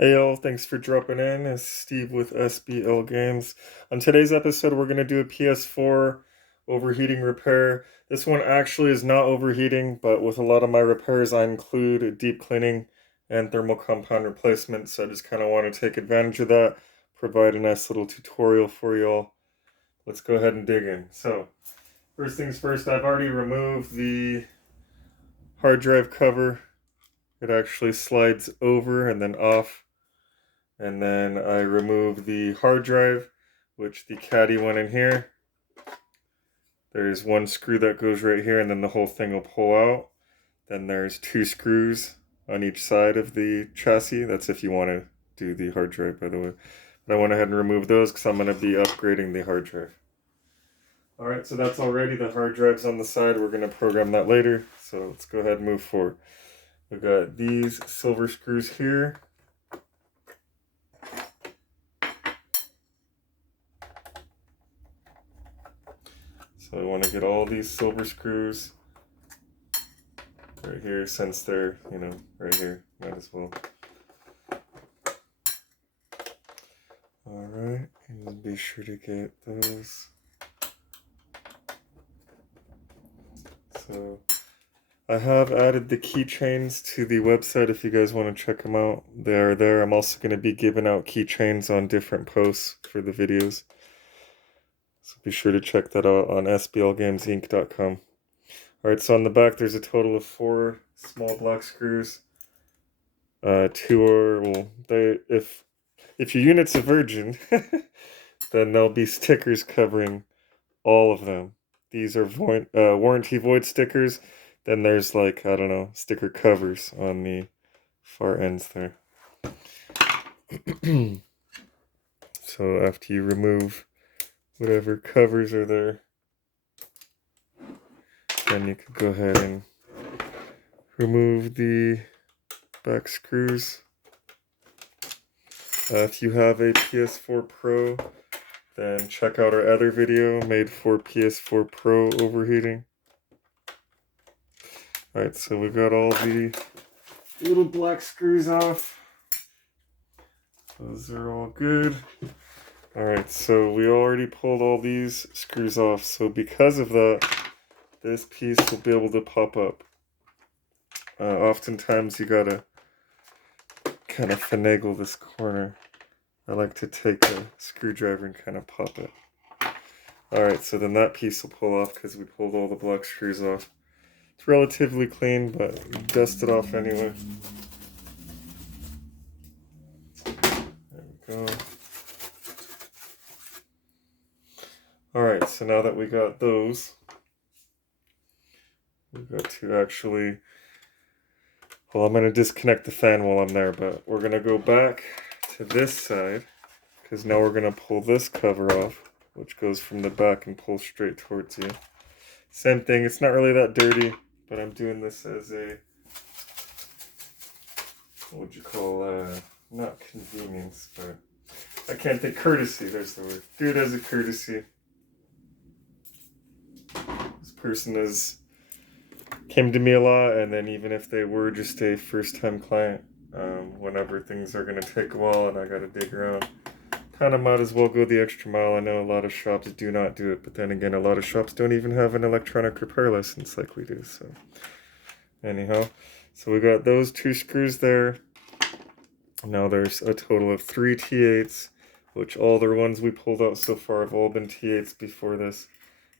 Hey y'all, thanks for dropping in. It's Steve with SBL Games. On today's episode, we're going to do a PS4 overheating repair. This one actually is not overheating, but with a lot of my repairs, I include a deep cleaning and thermal compound replacement. So I just kind of want to take advantage of that, provide a nice little tutorial for y'all. Let's go ahead and dig in. So, first things first, I've already removed the hard drive cover. It actually slides over and then off. And then I remove the hard drive, which the caddy went in here. There's one screw that goes right here, and then the whole thing will pull out. Then there's two screws on each side of the chassis. That's if you want to do the hard drive, by the way. But I went ahead and removed those because I'm going to be upgrading the hard drive. Alright, so that's already the hard drives on the side. We're going to program that later. So let's go ahead and move forward. We've got these silver screws here. So I want to get all these silver screws right here, since they're, right here, might as well. Alright, and be sure to get those. So I have added the keychains to the website if you guys want to check them out. They are there. I'm also going to be giving out keychains on different posts for the videos. So be sure to check that out on sblgamesinc.com. Alright, so on the back there's a total of 4 small black screws. 2 are, well, if your unit's a virgin, then there'll be stickers covering all of them. These are warranty void stickers. Then there's like, I don't know, sticker covers on the far ends there. So after you remove whatever covers are there, then you can go ahead and remove the back screws. If you have a PS4 Pro, then check out our other video made for PS4 Pro overheating. Alright, so we got all the little black screws off. Those are all good. Alright, so we already pulled all these screws off, so because of that, this piece will be able to pop up. Oftentimes you gotta kind of finagle this corner. I like to take a screwdriver and kind of pop it. Alright, so then that piece will pull off because we pulled all the black screws off. It's relatively clean, but dust it off anyway. There we go. Alright, so now that we got those, we've got to actually, well, I'm going to disconnect the fan while I'm there, but we're going to go back to this side, because now we're going to pull this cover off, which goes from the back and pull straight towards you. Same thing, it's not really that dirty, but I'm doing this as a, what would you call, not convenience, but I can't think, courtesy, there's the word. Do it as a courtesy. This person came to me a lot, and then even if they were just a first-time client, whenever things are going to take a while and I got to dig around, kind of might as well go the extra mile. I know a lot of shops do not do it, but then again, a lot of shops don't even have an electronic repair license like we do. So anyhow, so we got those 2 screws there. Now there's a total of 3 T8s, which all the ones we pulled out so far have all been T8s before this.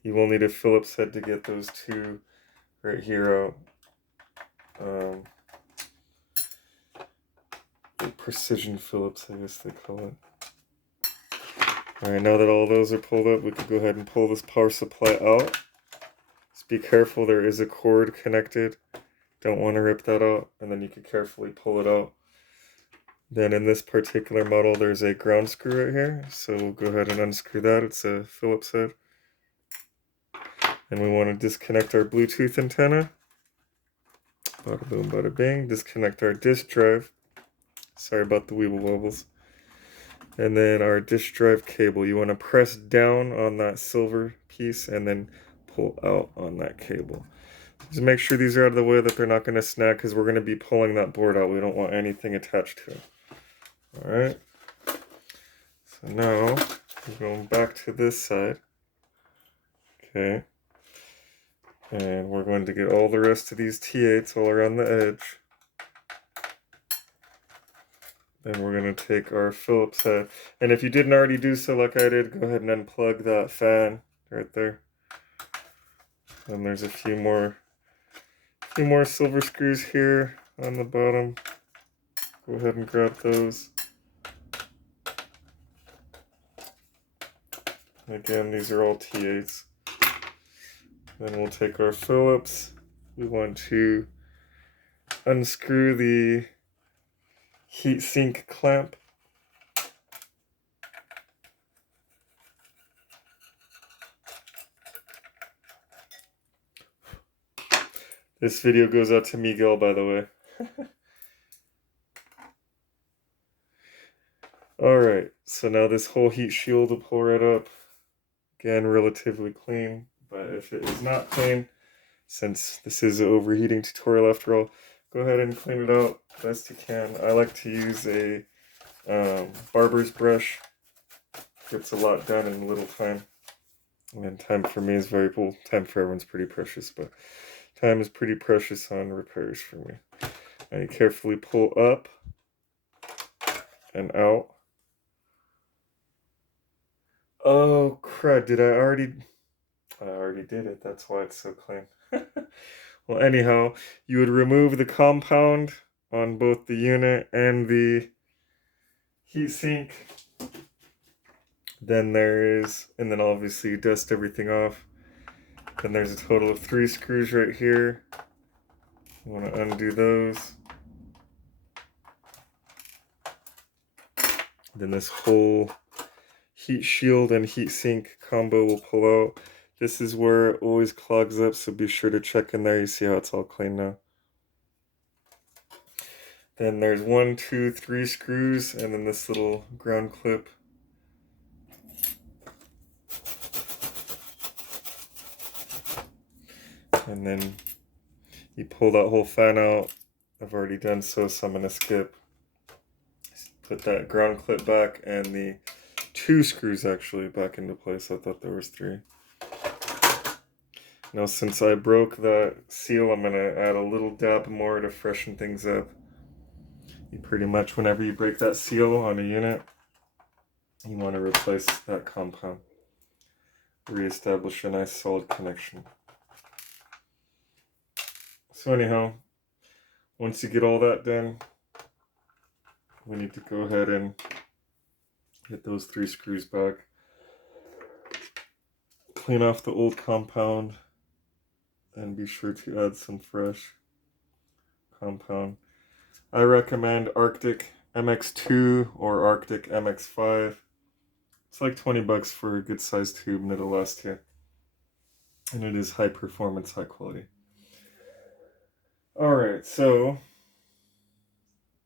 You will need a Phillips head to get those 2 right here out. Precision Phillips, I guess they call it. Alright, now that all those are pulled up, we can go ahead and pull this power supply out. Just be careful, there is a cord connected. Don't want to rip that out, and then you can carefully pull it out. Then in this particular model, there's a ground screw right here, so we'll go ahead and unscrew that. It's a Phillips head. And we want to disconnect our Bluetooth antenna. Bada boom, bada bing. Disconnect our disk drive. Sorry about the weeble wobbles. And then our disk drive cable. You want to press down on that silver piece and then pull out on that cable. Just make sure these are out of the way, that they're not going to snag, because we're going to be pulling that board out. We don't want anything attached to it. Alright, so now we're going back to this side. Okay, and we're going to get all the rest of these T8s all around the edge. Then we're going to take our Phillips head, and if you didn't already do so like I did, go ahead and unplug that fan right there. And there's a few more silver screws here on the bottom. Go ahead and grab those. Again, these are all T8s. Then we'll take our Phillips. We want to unscrew the heatsink clamp. This video goes out to Miguel, by the way. Alright, so now this whole heat shield will pull right up. Again, relatively clean, but if it is not clean, since this is an overheating tutorial after all, go ahead and clean it out best you can. I like to use a Barber's brush. Gets a lot done in a little time. And time for me is very, well, time for everyone's pretty precious, but time is pretty precious on repairs for me. Now you carefully pull up and out. Oh crud, did I already did it, that's why it's so clean. Well, anyhow, you would remove the compound on both the unit and the heatsink. Then and then obviously you dust everything off. Then there's a total of 3 screws right here. You want to undo those. Then this whole heat shield and heatsink combo will pull out. This is where it always clogs up, so be sure to check in there. You see how it's all clean now. Then there's 1, 2, 3 screws, and then this little ground clip. And then you pull that whole fan out. I've already done so I'm going to skip. Put that ground clip back and the 2 screws actually back into place. I thought there was 3. Now since I broke that seal, I'm going to add a little dab more to freshen things up. You pretty much, whenever you break that seal on a unit, you want to replace that compound. Reestablish a nice solid connection. So anyhow, once you get all that done, we need to go ahead and get those 3 screws back. Clean off the old compound and be sure to add some fresh compound. I recommend Arctic MX2 or Arctic MX5. It's like 20 bucks for a good sized tube and it'll last you. And it is high performance, high quality. Alright, so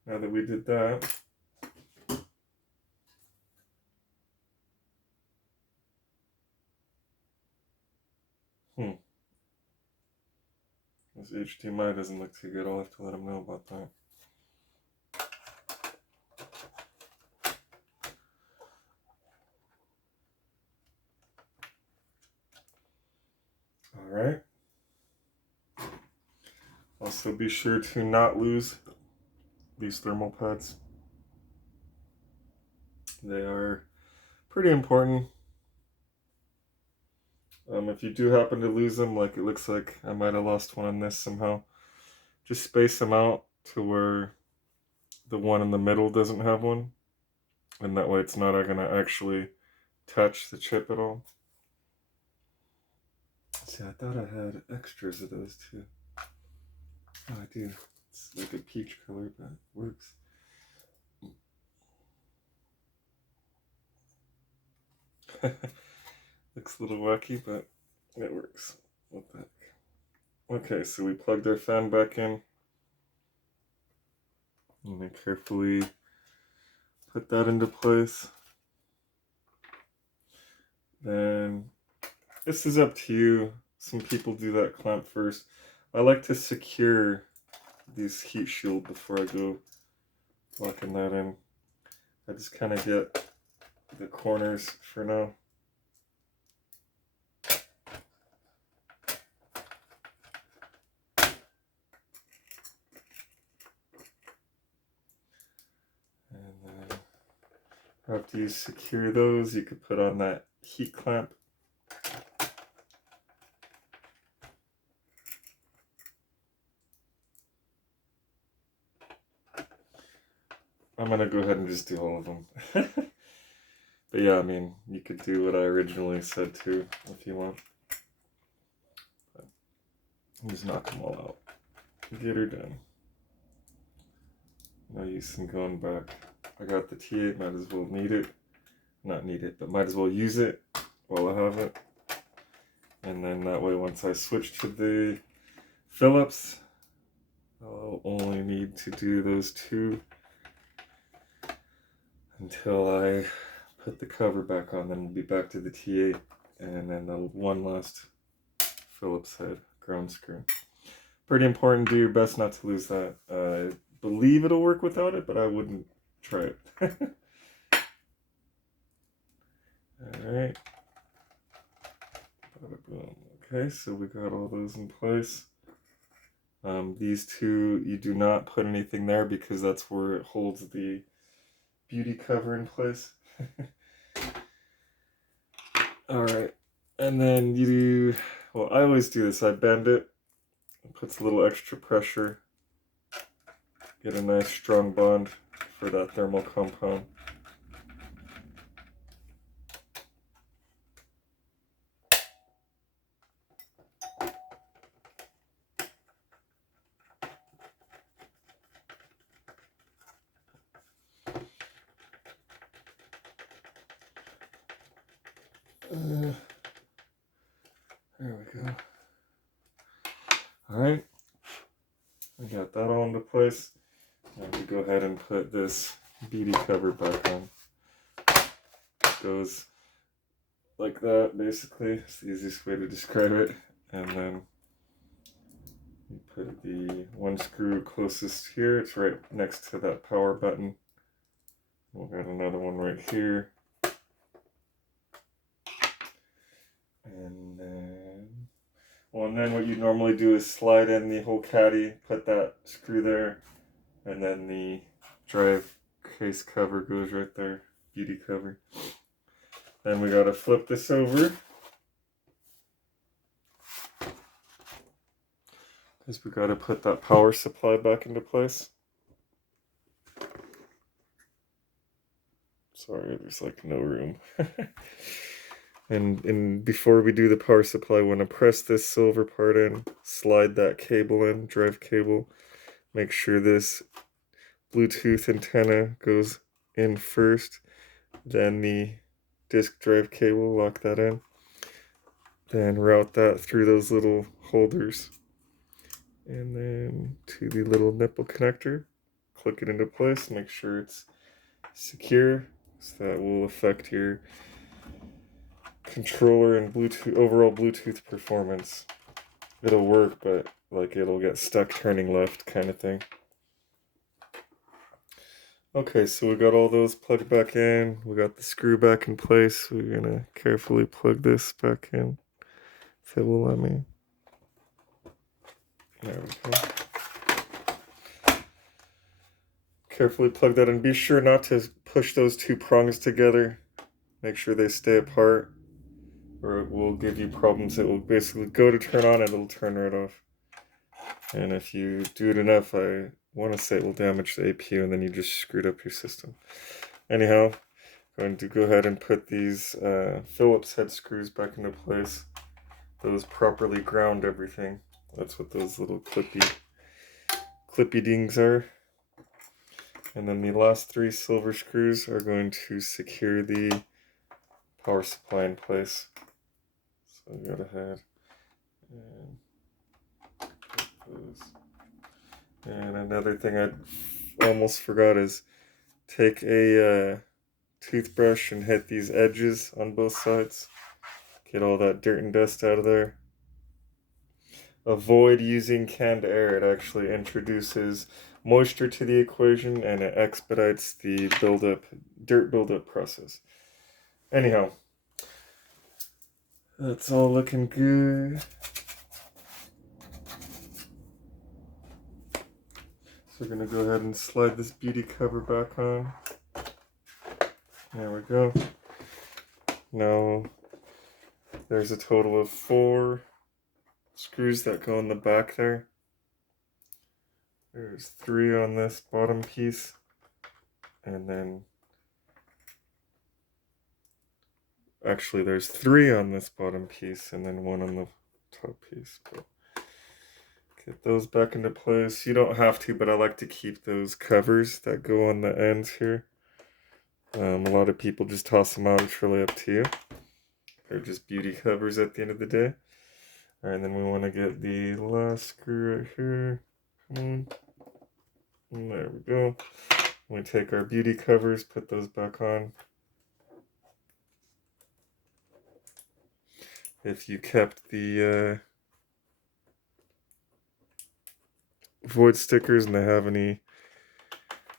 now that we did that, this HDMI doesn't look too good. I'll have to let him know about that. Alright. Also be sure to not lose these thermal pads. They are pretty important. If you do happen to lose them, like it looks like I might have lost one on this somehow, just space them out to where the one in the middle doesn't have one. And that way it's not going to actually touch the chip at all. See, I thought I had extras of those too. Oh, I do. It's like a peach color, but it works. Looks a little wacky, but it works. What the heck? Okay, so we plugged our fan back in. And then carefully put that into place. Then this is up to you. Some people do that clamp first. I like to secure this heat shield before I go locking that in. I just kind of get the corners for now. And then after you secure those, you could put on that heat clamp. I'm gonna go ahead and just do all of them. But yeah, I mean, you could do what I originally said too, if you want. But just knock them all out. Get her done. No use in going back. I got the T8, might as well need it. Not need it, but might as well use it while I have it. And then that way, once I switch to the Phillips, I'll only need to do those two until I put the cover back on. Then we'll be back to the T8 and then the one last Phillips head ground screw. Pretty important. Do your best not to lose that. I believe it'll work without it, but I wouldn't try it. Alright. Okay, so we got all those in place. These two, you do not put anything there because that's where it holds the beauty cover in place. Alright, and then you do, well, I always do this. I bend it. It puts a little extra pressure. Get a nice strong bond for that thermal compound. There we go. Alright, I got that all into place. Now we go ahead and put this beauty cover back on. It goes like that, basically. It's the easiest way to describe it. And then you put the one screw closest here. It's right next to that power button. We'll got another one right here. And then what you normally do is slide in the whole caddy, put that screw there, and then the drive case cover goes right there, beauty cover. Then we gotta flip this over, because we gotta put that power supply back into place. Sorry, there's like no room. And before we do the power supply, we want to press this silver part in, slide that cable in, drive cable. Make sure this Bluetooth antenna goes in first, then the disk drive cable, lock that in. Then route that through those little holders. And then to the little nipple connector, click it into place, make sure it's secure, so that will affect your controller and Bluetooth overall Bluetooth performance. It'll work, but like it'll get stuck turning left kind of thing. Okay, so we got all those plugged back in. We got the screw back in place. We're gonna carefully plug this back in. If it will let me. There we go. Carefully plug that in. Be sure not to push those two prongs together. Make sure they stay apart, or it will give you problems. It will basically go to turn on and it'll turn right off. And if you do it enough, I want to say it will damage the APU and then you just screwed up your system. Anyhow, I'm going to go ahead and put these Phillips head screws back into place. Those properly ground everything. That's what those little clippy dings are. And then the last three silver screws are going to secure the power supply in place. So go ahead and put those. And another thing I almost forgot is take a toothbrush and hit these edges on both sides. Get all that dirt and dust out of there. Avoid using canned air. It actually introduces moisture to the equation and it expedites the buildup dirt buildup process. Anyhow, that's all looking good. So we're going to go ahead and slide this beauty cover back on. There we go. Now, there's a total of 4 screws that go in the back there. There's 3 on this bottom piece, and then actually there's 3 on this bottom piece and then 1 on the top piece. But get those back into place. You don't have to, but I like to keep those covers that go on the ends here. A lot of people just toss them out. It's really up to you. They're just beauty covers at the end of the day. Alright, and then we want to get the last screw right here. Come on. And there we go. We take our beauty covers, put those back on. If you kept the void stickers and they have any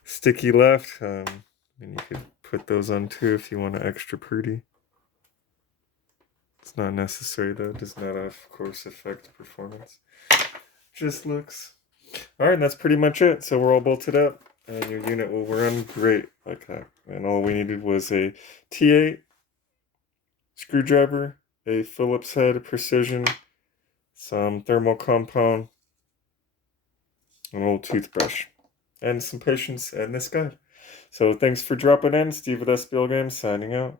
sticky left, then you could put those on too if you want an extra pretty. It's not necessary though, it does not of course affect performance. Just looks. Alright, that's pretty much it. So we're all bolted up and your unit will run great like that. And all we needed was a T8 screwdriver, a Phillips head precision, some thermal compound, an old toothbrush, and some patience and this guy. So thanks for dropping in. Steve at SBL Games signing out.